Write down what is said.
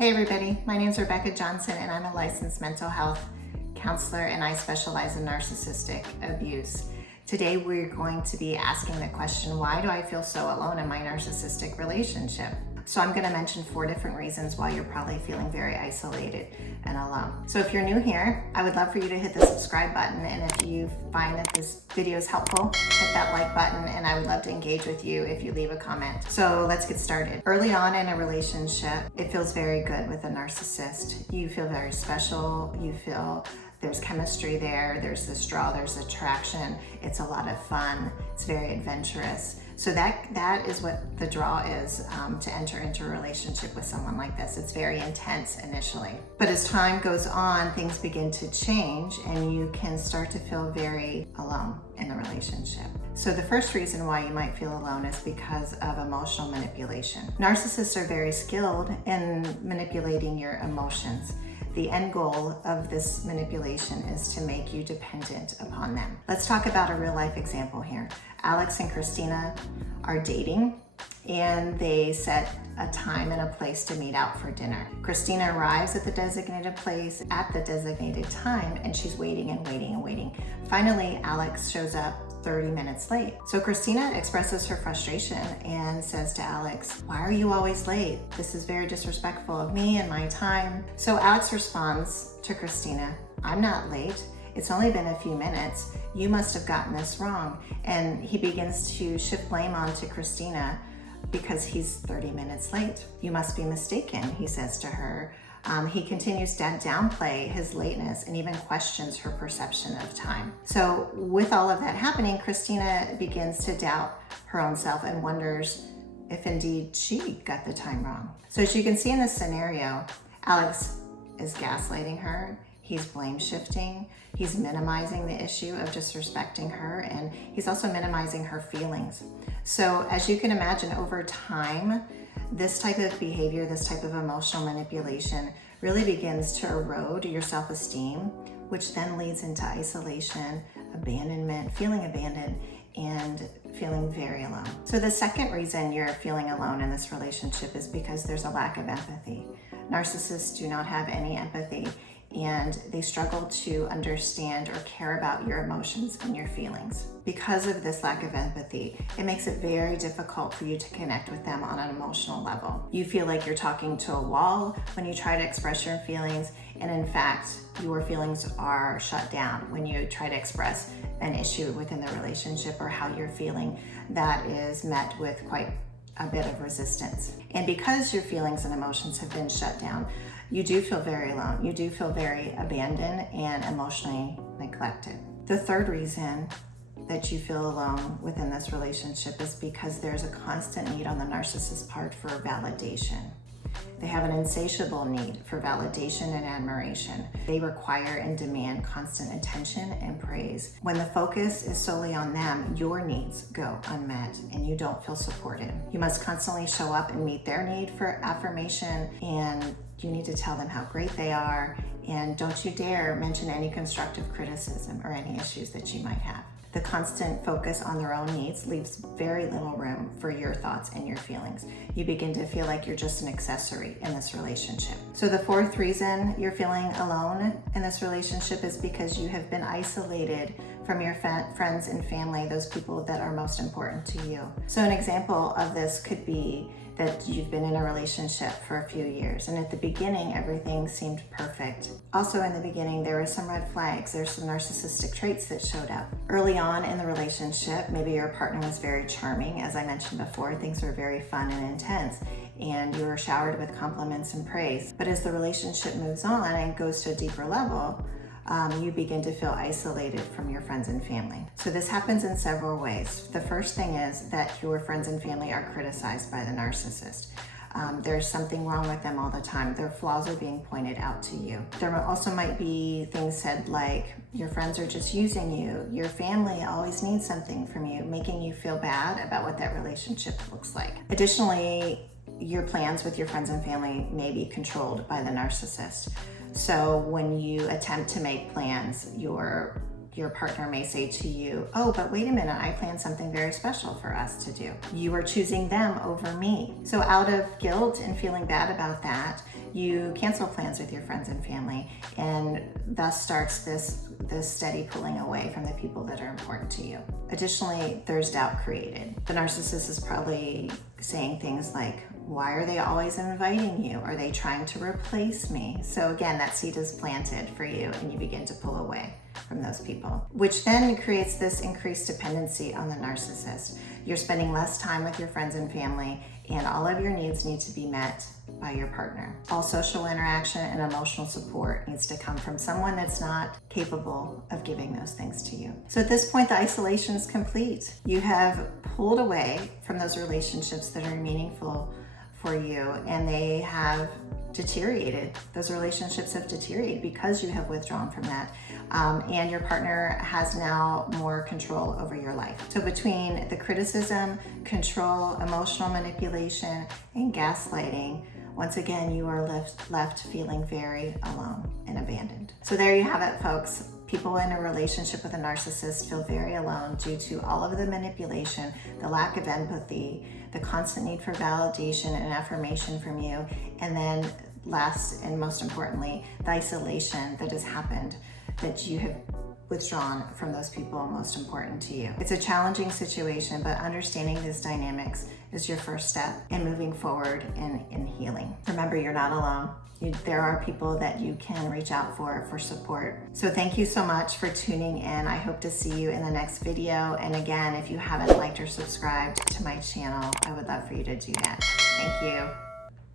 Hey everybody, my name is Rebecca Johnson and I'm a licensed mental health counselor and I specialize in narcissistic abuse. Today we're going to be asking the question, why do I feel so alone in my narcissistic relationship? So I'm going to mention 4 different reasons why you're probably feeling very isolated and alone. So if you're new here, I would love for you to hit the subscribe button, and if you find that this video is helpful, hit that like button, and I would love to engage with you if you leave a comment. So let's get started. Early on in a relationship, it feels very good with a narcissist. You feel very special, you feel there's chemistry there, there's this draw, there's attraction, it's a lot of fun, it's very adventurous. So that is what the draw is to enter into a relationship with someone like this. It's very intense initially. But as time goes on, things begin to change and you can start to feel very alone in the relationship. So the first reason why you might feel alone is because of emotional manipulation. Narcissists are very skilled in manipulating your emotions. The end goal of this manipulation is to make you dependent upon them. Let's talk about a real life example here. Alex and Christina are dating and they set a time and a place to meet out for dinner. Christina arrives at the designated place at the designated time and she's waiting and waiting and waiting. Finally, Alex shows up 30 minutes late. So Christina expresses her frustration and says to Alex, "Why are you always late? This is very disrespectful of me and my time." So Alex responds to Christina, "I'm not late. It's only been a few minutes. You must have gotten this wrong." And he begins to shift blame onto Christina because he's 30 minutes late. "You must be mistaken," he says to her. He continues to downplay his lateness and even questions her perception of time. So with all of that happening, Christina begins to doubt her own self and wonders if indeed she got the time wrong. So as you can see in this scenario, Alex is gaslighting her. He's blame shifting. He's minimizing the issue of disrespecting her, and he's also minimizing her feelings. So as you can imagine, over time, this type of behavior, this type of emotional manipulation really begins to erode your self-esteem, which then leads into isolation, abandonment, feeling abandoned, and feeling very alone. So the second reason you're feeling alone in this relationship is because there's a lack of empathy. Narcissists do not have any empathy, and they struggle to understand or care about your emotions and your feelings. Because of this lack of empathy, it makes it very difficult for you to connect with them on an emotional level. You feel like you're talking to a wall when you try to express your feelings, and in fact, your feelings are shut down when you try to express an issue within the relationship or how you're feeling. That is met with quite a bit of resistance. And because your feelings and emotions have been shut down, you do feel very alone. You do feel very abandoned and emotionally neglected. The third reason that you feel alone within this relationship is because there's a constant need on the narcissist's part for validation. They have an insatiable need for validation and admiration. They require and demand constant attention and praise. When the focus is solely on them, your needs go unmet and you don't feel supported. You must constantly show up and meet their need for affirmation, and you need to tell them how great they are, and don't you dare mention any constructive criticism or any issues that you might have. The constant focus on their own needs leaves very little room for your thoughts and your feelings. You begin to feel like you're just an accessory in this relationship. So the fourth reason you're feeling alone in this relationship is because you have been isolated from your friends and family, those people that are most important to you. So an example of this could be that you've been in a relationship for a few years, and at the beginning everything seemed perfect. Also in the beginning there were some red flags, there's some narcissistic traits that showed up. Early on in the relationship, maybe your partner was very charming, as I mentioned before, things were very fun and intense, and you were showered with compliments and praise. But as the relationship moves on and goes to a deeper level, you begin to feel isolated from your friends and family. So this happens in several ways. The first thing is that your friends and family are criticized by the narcissist. There's something wrong with them all the time. Their flaws are being pointed out to you. There also might be things said like, your friends are just using you, your family always needs something from you, making you feel bad about what that relationship looks like. Additionally, your plans with your friends and family may be controlled by the narcissist. So when you attempt to make plans, your partner may say to you, "Oh, but wait a minute, I planned something very special for us to do. You are choosing them over me." So out of guilt and feeling bad about that, you cancel plans with your friends and family, and thus starts this steady pulling away from the people that are important to you. Additionally, there's doubt created. The narcissist is probably saying things like, why are they always inviting you? Are they trying to replace me? So again, that seed is planted for you and you begin to pull away from those people, which then creates this increased dependency on the narcissist. You're spending less time with your friends and family, and all of your needs need to be met by your partner. All social interaction and emotional support needs to come from someone that's not capable of giving those things to you. So at this point, the isolation is complete. You have pulled away from those relationships that are meaningful for you, and they have deteriorated. Those relationships have deteriorated because you have withdrawn from that. And your partner has now more control over your life. So between the criticism, control, emotional manipulation, and gaslighting, once again, you are left feeling very alone and abandoned. So there you have it, folks. People in a relationship with a narcissist feel very alone due to all of the manipulation, the lack of empathy, the constant need for validation and affirmation from you, and then last and most importantly, the isolation that has happened, that you have withdrawn from those people most important to you. It's a challenging situation, but understanding these dynamics is your first step in moving forward in healing. Remember, you're not alone. There are people that you can reach out for support. So thank you so much for tuning in. I hope to see you in the next video. And again, if you haven't liked or subscribed to my channel, I would love for you to do that. Thank you.